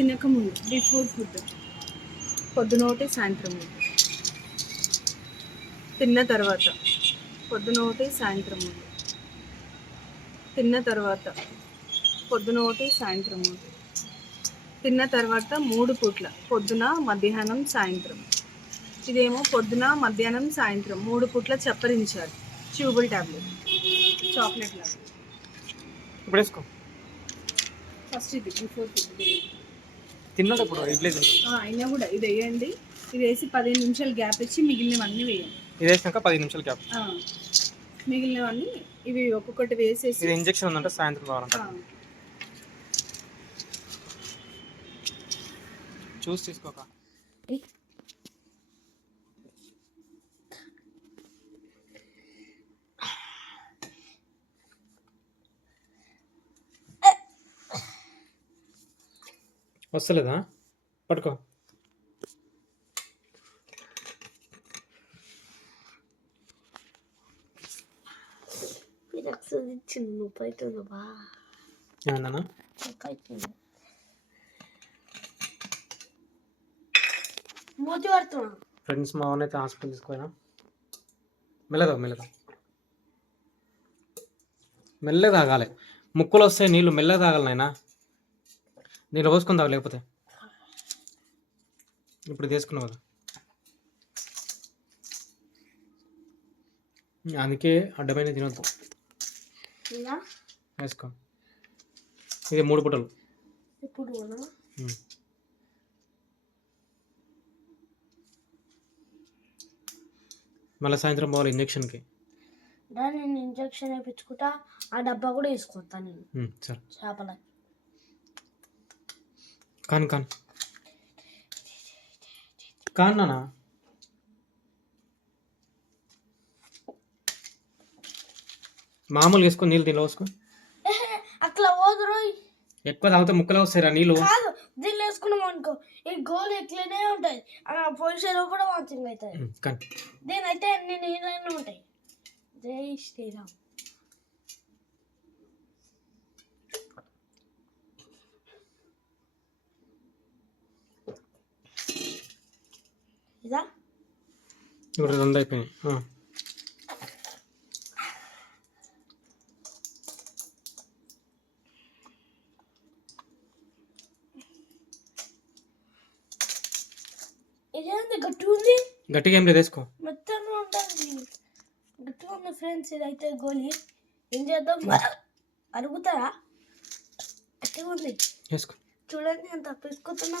తినక ముందు before food పొద్దున ఒకటి సాయంత్రం ఒకటి తిన్న తర్వాత పొద్దున ఒకటి సాయంత్రం ఒకటి తిన్న తర్వాత పొద్దున ఒకటి సాయంత్రం ఒకటి తిన్న తర్వాత మూడు పూట్ల పొద్దున మధ్యాహ్నం సాయంత్రం. ఇదేమో పొద్దున మధ్యాహ్నం సాయంత్రం. మూడు పూట్ల చప్పరించాలి ట్యూబుల్ ట్యాబ్లెట్ చాక్లెట్ లాగా. ఇప్పుడు ఫస్ట్ ఇది బిఫోర్ ఫుడ్ తిన్నాడు ఇప్పుడు? ఇడ్లీ అయినా కూడా ఇది వేయండి. ఇది వేసి పదిహేను నిమిషాలు గ్యాప్ ఇచ్చి మిగిలినవన్నీ వేయండి. ఇది వేసినాక పది నిమిషాలు గ్యాప్. ఆ, మిగిలినవన్నీ ఇవి ఒక్కొక్కటి వేసేసి ఇది ఇంజెక్షన్ ఉందంటే సాయంత్రం కావాలంట. చూసి తీసుకోక. వస్తలేదా? పట్టుకో. ఇచ్చింది ఏమన్నా మూతి పడుతున్నా. ఫ్రెండ్స్ మా అయితే హాస్పిటల్ తీసుకుపోయినా. మెల్లగా మెల్లగా. మెల్లగా తాగాలి. ముక్కులు వస్తాయి నీళ్ళు మెల్లగా తాగాలి నాయనా. పోసుకొని తాగు లేకపోతే. ఇప్పుడు తీసుకున్నావు కదా. అందుకే అడ్డమైన తినొద్దు. వేసుకో. ఇది మూడు ఇప్పుడు ఉమ్. మళ్ళీ సాయంత్రం పోవాలి ఇంజక్షన్కి. దాన్ని నేను ఇంజక్షన్ వేయించుకుంటా. ఆ డబ్బా కూడా వేసుకుంటా నేను. సరే. చేపలకి. కాన్ కాన్. కాన్ నానా మామూలుగా వేసుకొని నీళ్ళు దీనిలో వేసుకో అట్లా పోదు రోయ్. ఎక్కువ తాగితే ముక్కలు వస్తాయి నీళ్ళు. కాదు దీన్ని వేసుకున్నాం అనుకో ఈ గోల్ ఎట్లనే ఉంటుంది. ఆ పొజిషన్ కూడా వాచింగ్ అవుతుంది. కాన్. దీని అయితే అన్ని నీళ్ళనే ఉంటాయి. జై శ్రీరామ్. ఇదా? ఇప్పుడు రెండు అయిపోయినాయి. ఇదేంది? గట్టి ఉంది? గట్టిగా ఏం లేదు వేసుకో. మొత్తం ఉంటుంది. గట్టిగా ఉంది ఫ్రెండ్స్ ఇదైతే గోళీ ఏం చేద్దాం? అరుగుతారా గట్టిగా ఉంది. వేసుకో. చూడండి ఎంత పెట్టుకుంటున్నా